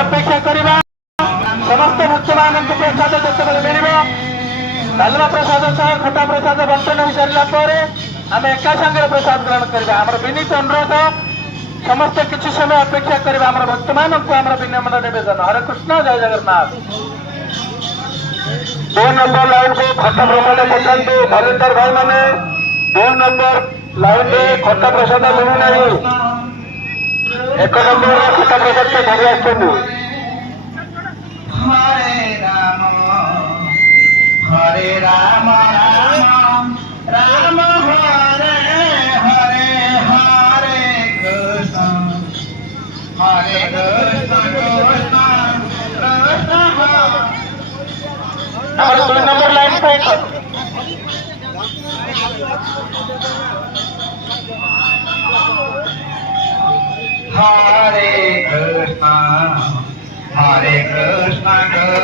अपेक्षा करवा समस्त भक्त मान प्रसाद जिते मिल डालमा प्रसाद सह खटा प्रसाद बंटन हो सारा आम एका सांगे प्रसाद ग्रहण करवा आम विनीत अनुरोध समस्त किसी समय अपेक्षा करवा आम भक्त मान विनम्र निवेदन हरे कृष्ण जय जगन्नाथ 2 नंबर लाइन को खटा प्रसाद पकातु भलेंटर भाई मैंने 2 नंबर लाइन में खटा प्रसाद मिलूना 1 नंबर खटा प्रसाद के धरी आसुँ हरे राम राम राम हरे हरे हरे कृष्ण कृष्ण कृष्ण हमारे 2 नंबर लाइन पे हरे कृष्ण कृष्ण